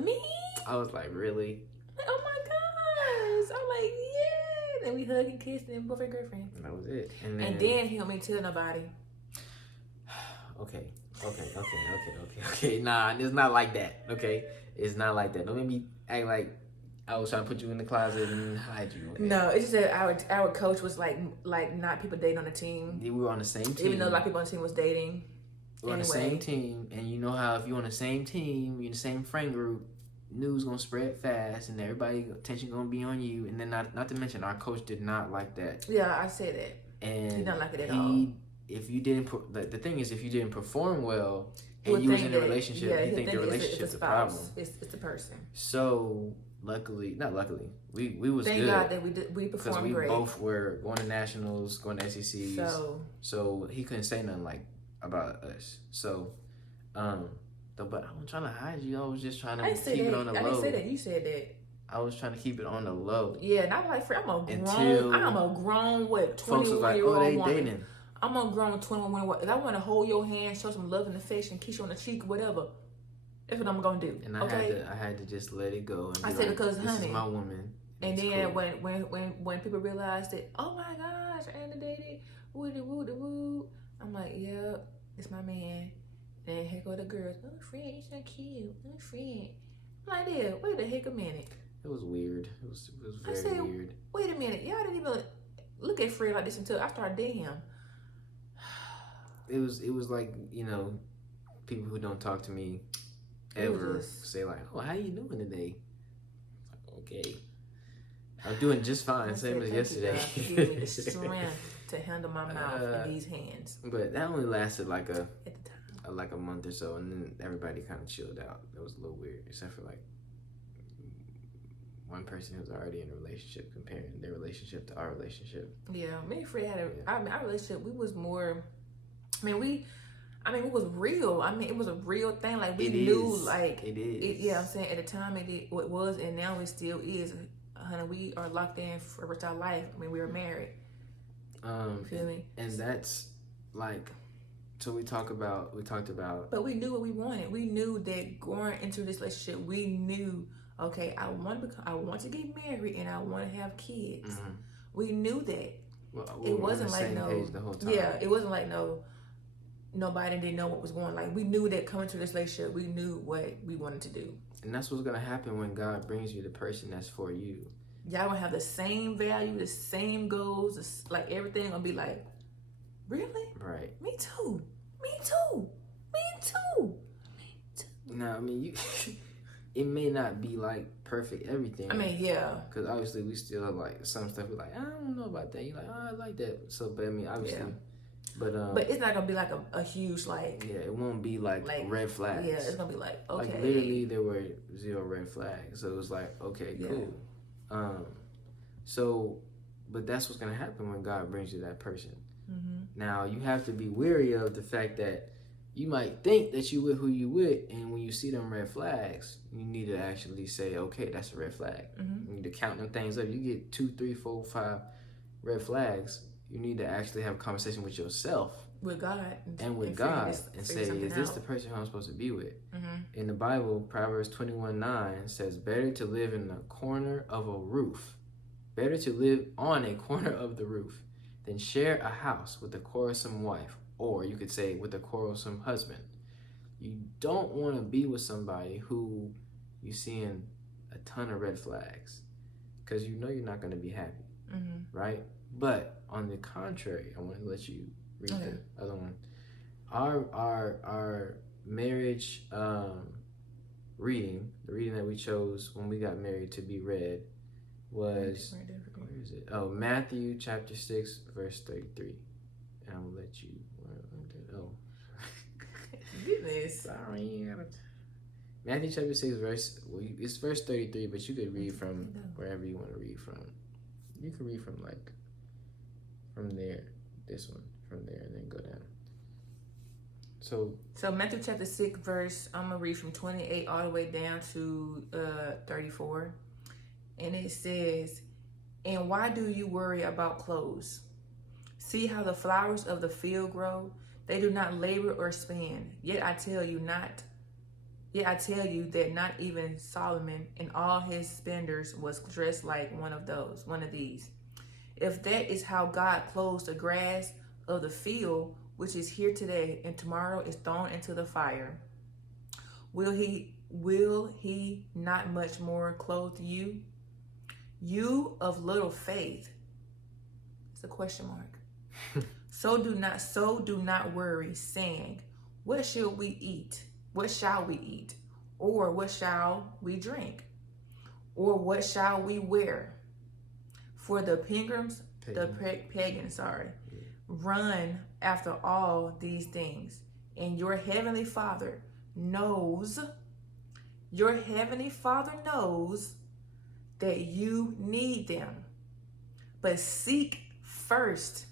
me? I was like, really? Oh my gosh. I'm like, yeah. Then we hugged and kissed and boyfriend, girlfriend. And that was it. And then he don't me tell nobody. Okay. Nah, it's not like that. Okay, it's not like that. Don't make me act like I was trying to put you in the closet and hide you. Okay? No, it's just that our coach was like not people dating on the team. We were on the same team. Even though a lot of people on the team was dating. We're on the same team, and you know how if you're on the same team, you're in the same friend group, news gonna spread fast, and everybody attention gonna be on you. And then not to mention, our coach did not like that. Yeah, I said that. And he didn't like it at all. If you didn't, the thing is, if you didn't perform well and you was in a relationship, you think the relationship's the problem. It's the person. So not luckily, we was Thank good. God that we performed great. Because we both were going to nationals, going to SECs. So he couldn't say nothing like about us. So, but I'm trying to hide you. I was just trying to keep it on the low. I didn't say that. You said that. I was trying to keep it on the low. Yeah, and I'm like, I'm a grown, 21-year-old woman. Dating. I'm a grown 21-year-old. If I want to hold your hand, show some love in the face, and kiss you on the cheek, whatever, that's what I'm gonna do. And I had to just let it go. And I said, because this honey, is my woman. And That's then cool. when people realize that, oh my gosh, Anna dated woo. I'm like, yep, it's my man. And here go the girls. Oh, friend, you're so cute. Oh, friend. I'm like, yeah, wait a heck a minute. It was weird. It was I very said, weird. wait a minute. Y'all didn't even look at Fred like this until I started dating him. It was like, you know, people who don't talk to me It was ever just- say like, oh, how you doing today? Like, okay, I'm doing just fine, I same said, as "Thank you, yesterday. God, for giving me the strength to handle my mouth in these hands But that only lasted like at the time. a month or so, and then everybody kind of chilled out. It was a little weird, except for like one person who was already in a relationship comparing their relationship to our relationship. Yeah, me and Fred had our relationship. We was more. I mean, it was real. I mean, it was a real thing. Like we knew, like it is. yeah, I'm saying at the time it was, and now it still is. Honey, we are locked in for the rest of our life. I mean, we were married. You feel me? And that's like, so we talked about. But we knew what we wanted. We knew that going into this relationship, we knew, okay, I want to get married and I want to have kids. Mhm. We knew that. Well, It wasn't like no. page the whole time. Yeah, it wasn't like no. Nobody didn't know what was going. Like we knew that coming to this relationship, we knew what we wanted to do. And that's what's gonna happen when God brings you the person that's for you. Y'all gonna have the same value, the same goals, like everything gonna be like, really? Right. Me too. Me too. Me too. Now, I mean, you. It may not be like perfect everything. I mean, yeah. Because obviously we still like some stuff. We're like, I don't know about that. You're like, oh, I like that. So, but I mean, obviously, Yeah. but it's not gonna be like a huge like. yeah, it won't be like red flags. Yeah, it's gonna be like okay. Like literally, there were 0 red flags. So it was like, okay, Yeah. cool. So, but that's what's gonna happen when God brings you that person. Mm-hmm. Now you have to be wary of the fact that you might think that you with who you with, and when you see them red flags, you need to actually say, okay, that's a red flag. Mm-hmm. You need to count them things up. You get 2, 3, 4, 5 red flags. You need to actually have a conversation with yourself With God and with figure God this- and figure say, something is this out. the person who I'm supposed to be with? Mm-hmm. In the Bible, Proverbs 21:9 says, better to live in the corner of a roof. Better to live on a corner of the roof than share a house with a quarrelsome wife, or you could say with a quarrelsome husband. You don't want to be with somebody who you're seeing a ton of red flags, because you know you're not going to be happy, Mm-hmm. right? But on the contrary, I want to let you read Okay. the other one. Our marriage reading, the reading that we chose when we got married to be read, was, where is it? Oh, Matthew chapter 6 verse 33. And I will let you. Oh, Goodness. sorry. Matthew chapter 6 verse. Well, it's verse 33, but you could read from wherever you want to read from. You can read from like from there, this one, from there, and then go down. So Matthew chapter 6 verse, I'm gonna read from 28 all the way down to 34. And it says, and why do you worry about clothes? See how the flowers of the field grow? They do not labor or spin. Yet I tell you that not even Solomon in all his splendors was dressed like one of these. If that is how God clothes the grass of the field, which is here today and tomorrow is thrown into the fire, will he not much more clothe you? You of little faith. It's a question mark. So do not worry, saying, what shall we eat? What shall we eat? Or what shall we drink? Or what shall we wear? For the pagans, run after all these things, and your heavenly Father knows that you need them. But seek first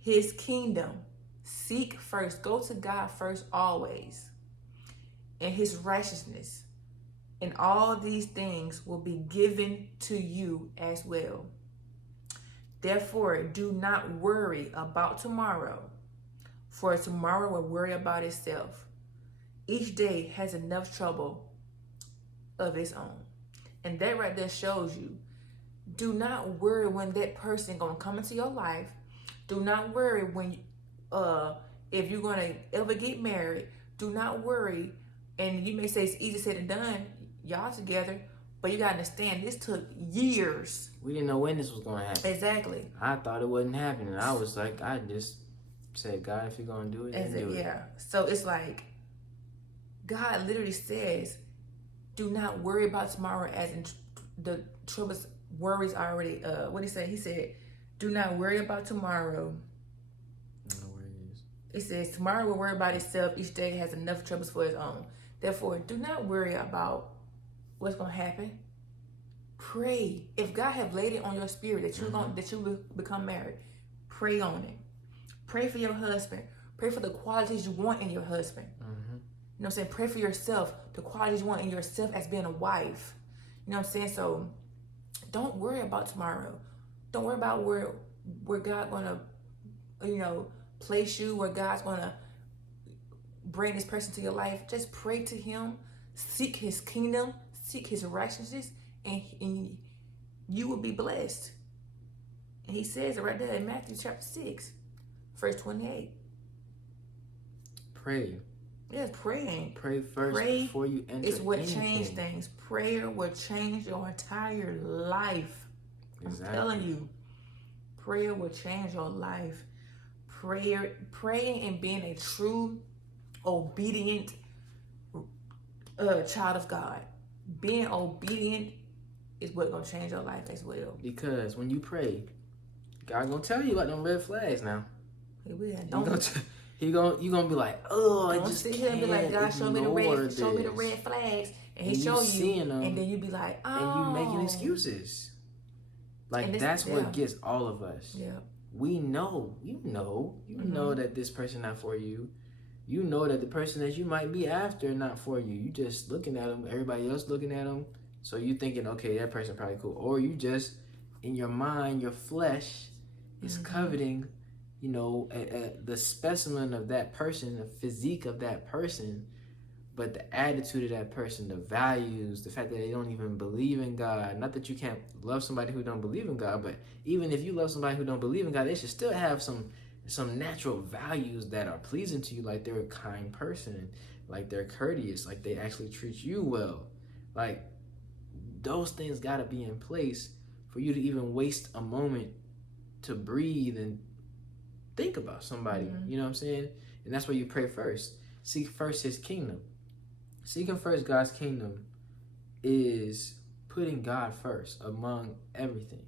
his kingdom. Seek first. Go to God first always. And his righteousness. And all these things will be given to you as well. Therefore, do not worry about tomorrow, for tomorrow will worry about itself. Each day has enough trouble of its own. And that right there shows you do not worry when that person gonna come into your life. Do not worry when if you're gonna ever get married. Do not worry. And you may say it's easy said and done, y'all together, but you gotta understand this took years. We didn't know when this was gonna happen. Exactly. I thought it wasn't happening. I was like, I just said, God, if you're gonna do it, then do it. Yeah. So it's like God literally says, do not worry about tomorrow, as in the troubles, worries already. What he said? He said, do not worry about tomorrow. I don't know where it is. He says, tomorrow will worry about itself. Each day has enough troubles for its own. Therefore, do not worry about what's going to happen. Pray. If God have laid it on your spirit that you're going, that you will become married, pray on it. Pray for your husband. Pray for the qualities you want in your husband. You know what I'm saying? Pray for yourself, the qualities you want in yourself as being a wife. You know what I'm saying? So don't worry about tomorrow. Don't worry about where God's gonna, place you, where God's gonna bring this person to your life. Just pray to him, seek his kingdom, seek his righteousness, and you will be blessed. And he says it right there in Matthew chapter 6, verse 28. Pray. Yes, praying. Pray first before you enter. It's what anything. changes things. Prayer will change your entire life. Exactly. I'm telling you. Prayer will change your life. Praying and being a true, obedient child of God. Being obedient is what's going to change your life as well. Because when you pray, God gonna tell you about them red flags now. He will. You gonna be like, oh, I Don't just sit here and be like, God, show me the red flags, and he show you, them, and then you be like, oh, and you making excuses. Like that's what gets all of us. Yeah. We know, you know that this person not for you. You know that the person that you might be after not for you. You just looking at them, everybody else looking at them, so you thinking, okay, that person probably cool, or you just in your mind, your flesh is coveting. The specimen of that person, the physique of that person, but the attitude of that person, the values, the fact that they don't even believe in God. Not that you can't love somebody who don't believe in God, but even if you love somebody who don't believe in God, they should still have some natural values that are pleasing to you, like they're a kind person, like they're courteous, like they actually treat you well. Like those things gotta be in place for you to even waste a moment to breathe and think about somebody. You know what I'm saying? And that's why you pray first. Seek first his kingdom. Seeking first God's kingdom is putting God first among everything.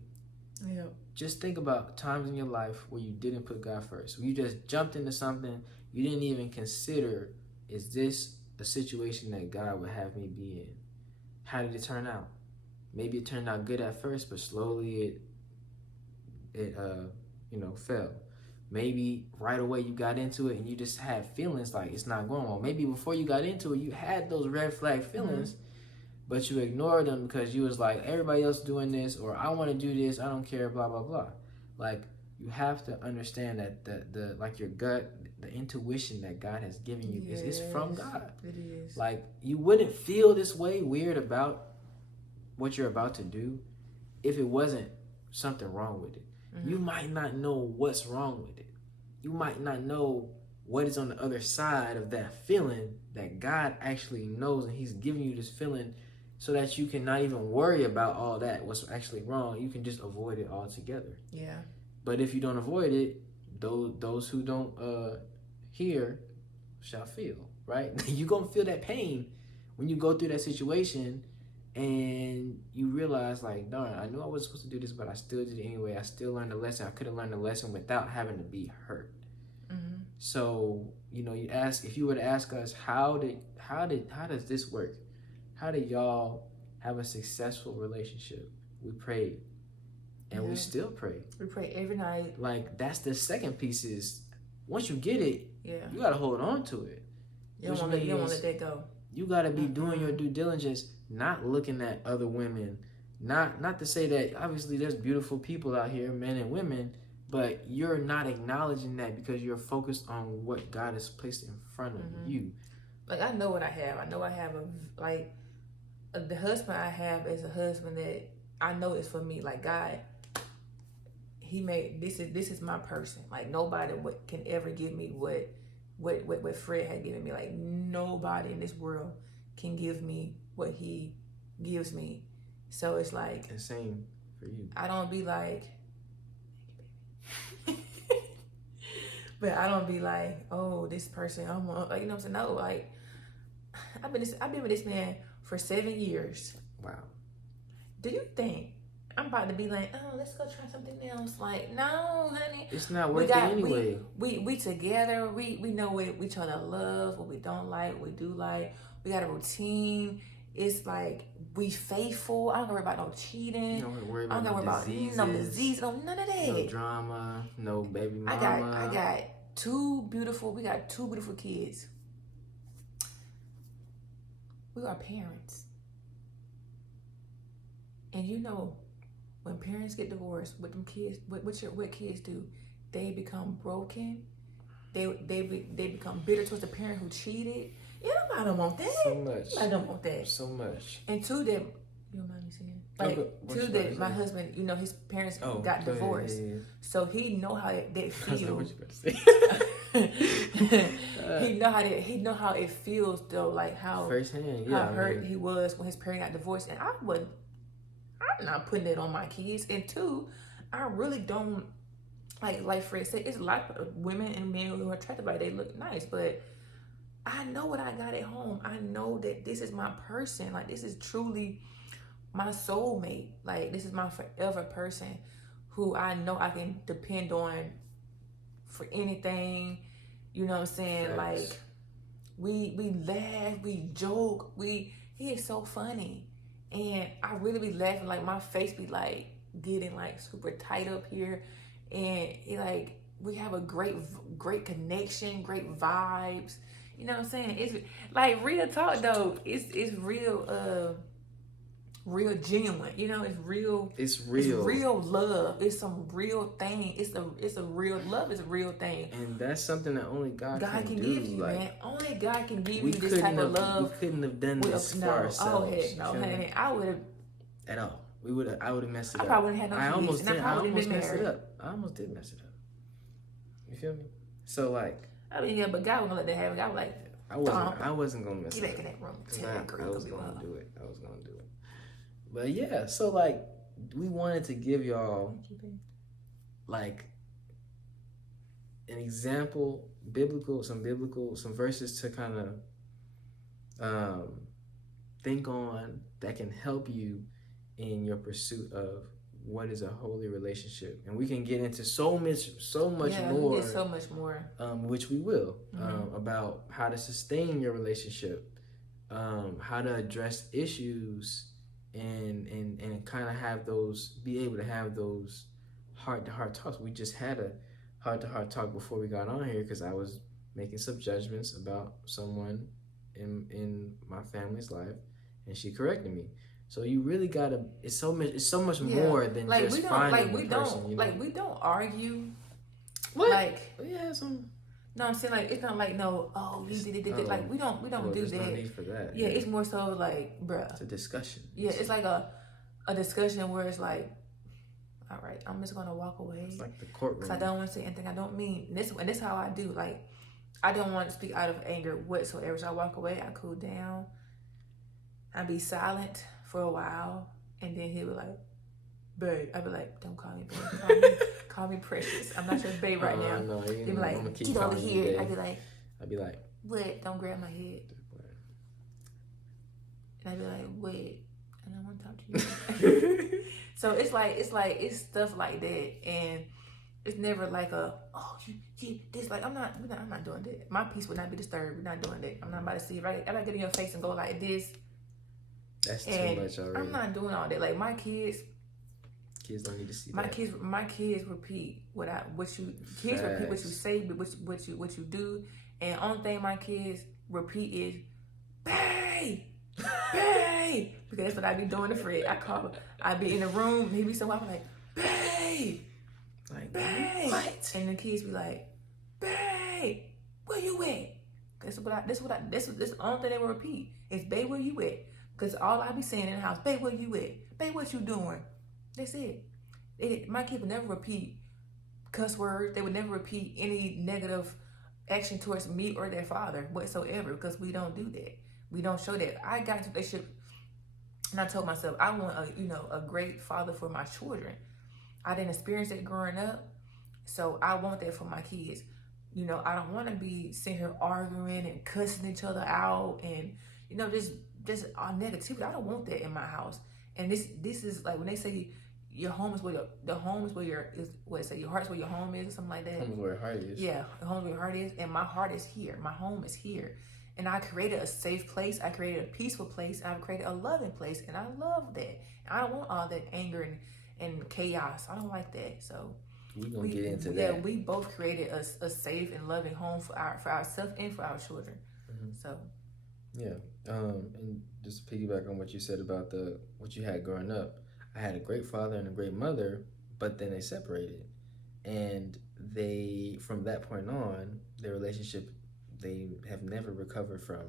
Yeah. Just think about times in your life where you didn't put God first. Where you just jumped into something you didn't even consider, is this a situation that God would have me be in? How did it turn out? Maybe it turned out good at first, but slowly it fell. Maybe right away you got into it and you just had feelings like it's not going well. Maybe before you got into it, you had those red flag feelings, but you ignored them because you was like, everybody else doing this, or I want to do this, I don't care, blah, blah, blah. Like, you have to understand that the your gut, the intuition that God has given you is from God. It is. Like, you wouldn't feel this way weird about what you're about to do if it wasn't something wrong with it. You might not know what's wrong with it. You might not know what is on the other side of that feeling that God actually knows, and he's giving you this feeling so that you can not even worry about all that, what's actually wrong. You can just avoid it altogether. Yeah. But if you don't avoid it, those who don't hear shall feel, right? You're going to feel that pain when you go through that situation and you realize, like, darn, I knew I was supposed to do this, but I still did it anyway. I still learned a lesson. I could have learned a lesson without having to be hurt. So, if you were to ask us, how does this work? How did y'all have a successful relationship? We prayed, and we still pray. We pray every night. Like, that's the second piece is, once you get it, you got to hold on to it. You don't want to let that go. You got to be doing your due diligence, not looking at other women. Not to say that, obviously, there's beautiful people out here, men and women, but you're not acknowledging that because you're focused on what God has placed in front of you. Like, I know what I have. I know I have the husband I have is a husband that I know it's for me. Like God, He made this is my person. Like nobody can ever give me what Fred had given me. Like nobody in this world can give me what he gives me. So it's like the same for you. I don't be like, but I don't be like, oh, this person, I'm like, you know what I'm saying? No, like I've been with this man for 7 years. Wow. Do you think I'm about to be like, oh, let's go try something else? Like, no, honey. It's not worth it anyway. We together. We know what each other love, what we don't like, what we do like. We got a routine. It's like we faithful. I don't worry about no cheating. You don't worry I about don't worry about no disease, no none of that. No drama, no baby mama. I got two beautiful kids. We are parents. And you know, when parents get divorced, what them kids, what kids do, they become broken. They become bitter towards the parent who cheated. Yeah, I don't want that. So much. I don't want that. So much. And two, that you don't mind me saying, like two, that my husband, you know, his parents got divorced, so he know how that feels. He know how it feels though, like how firsthand, how hurt he was when his parents got divorced, and I'm not putting it on my kids. And two, I really don't like Fred said, it's a lot of women and men who are attracted by it. They look nice, but I know what I got at home. I know that this is my person. Like this is truly my soulmate. Like this is my forever person who I know I can depend on for anything. You know what I'm saying? Facts. Like we laugh, we joke, he is so funny. And I really be laughing, like my face be like getting like super tight up here. And it like we have a great connection, great vibes. You know what I'm saying? It's like real talk though. It's real real genuine. You know, it's real. It's real love. It's some real thing. It's a real love. It's a real thing. And that's something that only God can give do. you, like, man. Only God can give you this type of love. We couldn't have done this for ourselves. Oh heck no, honey. I would have. At all. I would have messed it up. I probably wouldn't have no kids. I almost messed it up. I almost did mess it up. You feel me? So like. I mean, yeah, but God wasn't gonna let that happen. God was like, I wasn't gonna mess it up. Get back in that room. I was gonna do it. But yeah, so like we wanted to give y'all like an example, some verses to kind of think on that can help you in your pursuit of what is a holy relationship. And we can get into so much more. We get so much more. Which we will, about how to sustain your relationship, how to address issues, and kind of be able to have those heart-to-heart talks. We just had a heart-to-heart talk before we got on here because I was making some judgments about someone in my family's life, and she corrected me. So you really gotta. It's so much more than like just finding the person. You know? Like we don't argue. What? Like yeah, some. No, I'm saying like it's not like no. Oh, you did it. Like we don't do that. No need for that. Yeah, it's more so like, bruh. It's a discussion. Yeah, it's like a discussion where it's like, all right, I'm just gonna walk away. It's like the courtroom. Because I don't want to say anything I don't mean. And this how I do. Like, I don't want to speak out of anger whatsoever. So I walk away. I cool down. I be silent for a while, and then he'll be like, babe. I be like, don't call me babe. Call me precious. I'm not your babe right now. No, they be like, get over here. I be like, what? Don't grab my head. And I be like, wait, I don't want to talk to you. So it's stuff like that, and it's never like this. Like I'm not doing that. My peace would not be disturbed. We're not doing that. I'm not about to see if I get in your face and go like this. That's too much already. I'm not doing all that. Like my kids don't need to see my that. My kids repeat what you repeat what you say, but what you do, and only thing my kids repeat is babe, babe, because that's what I be doing to Fred. I be in the room, he be somewhere, I'm like babe, what? And the kids be like babe, where you at? This is the only thing they will repeat is babe, where you at? Cause all I be saying in the house, babe, where you at? Babe, what you doing? That's it. My kid would never repeat cuss words. They would never repeat any negative action towards me or their father whatsoever, because we don't do that. We don't show that. I got into a relationship and I told myself I want a great father for my children. I didn't experience it growing up, so I want that for my kids. I don't want to be sitting here arguing and cussing each other out and just all negativity. I don't want that in my house. And this is like when they say your home is where your heart's where your home is, or something like that. Home is where your heart is. Yeah, the home is where your heart is, and my heart is here. My home is here. And I created a safe place. I created a peaceful place. I've created a loving place, and I love that. I don't want all that anger and chaos. I don't like that. So we're gonna get into that. Yeah, we both created a safe and loving home for ourselves and for our children. Mm-hmm. So yeah, and just to piggyback on what you said about what you had growing up, I had a great father and a great mother, but then they separated, and from that point on, their relationship, they have never recovered from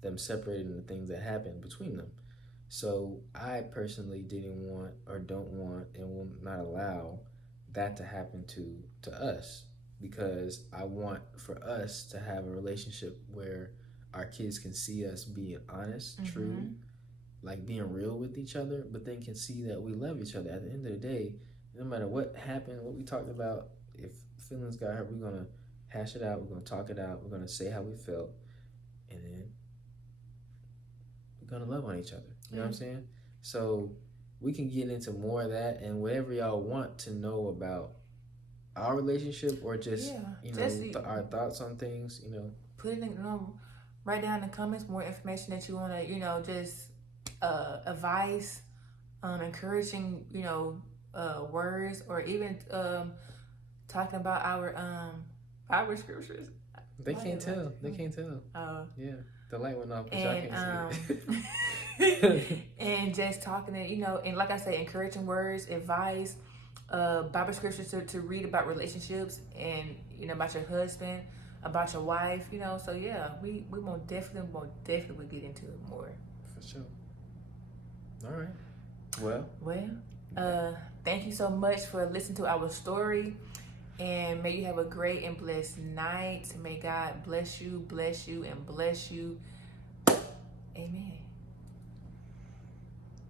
them separating and the things that happened between them. So I personally didn't want, or don't want, and will not allow that to happen to us, because I want for us to have a relationship where our kids can see us being honest, true, like being real with each other, but then can see that we love each other. At the end of the day, no matter what happened, what we talked about, if feelings got hurt, we're going to hash it out, we're going to talk it out, we're going to say how we felt, and then we're going to love on each other. You know what I'm saying? So we can get into more of that, and whatever y'all want to know about our relationship, or just, our thoughts on things, put it in, write down in the comments more information that you want to, just advice, encouraging, words, or even talking about our scriptures. They can't tell. Yeah, the light went off, but y'all can't see it. And just talking to, and like I said, encouraging words, advice, Bible scriptures to read about relationships, and about your husband, about your wife, so yeah, we most definitely will get into it more. For sure. All right. Well, thank you so much for listening to our story, and may you have a great and blessed night. May God bless you, and bless you. Amen.